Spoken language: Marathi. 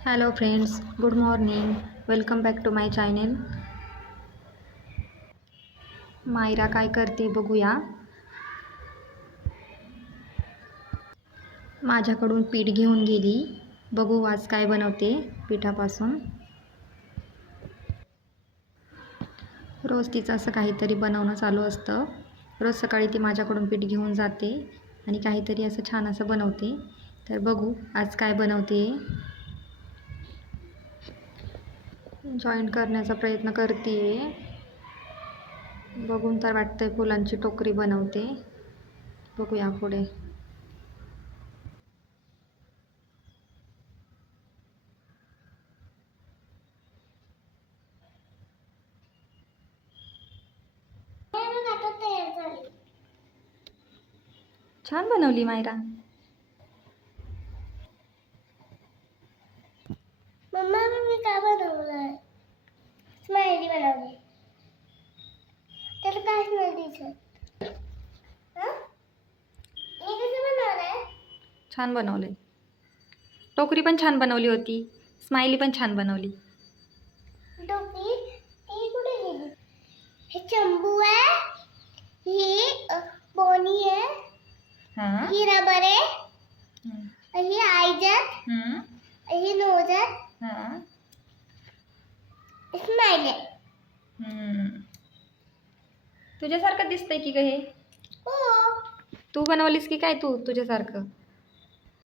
Hello friends, good morning. Welcome back to my channel. Myra काय करते बघूया. माझ्याकडून पीठ घेऊन गेली. बघू आज काय बनवते पिठापासून. रोज तिचं असं काहीतरी बनवणं चालू असतं. रोज सकाळी ती माझ्याकडून पीठ घेऊन जाते आणि काहीतरी असं छान असं बनवते. तर बघू आज काय बनवते. जॉईन करण्याचा प्रयत्न करते. बघून तर वाटतंय फुलांची टोकरी बनवते. बघूया पुढे. छान बनवली मायरा. मम्मा मी काय बनवलंय? स्माइली बनवली. त्याला काहीच नाही दिसत. मी कसं बनवलंय? छान बनवले. टोकरी पण छान बनवली होती. स्माइली पण छान बनवली. टोपी ती कुठे गेली? हे चंबू आहे. ही बोनी आहे. हां. ही रबर आहे. ही आयजत. ही नोजत. हां. स्माइल आहे. तुझ्यासारखं दिसतंय की ग हे. हो. तू बनवलीस की काय तुझ्यासारखं?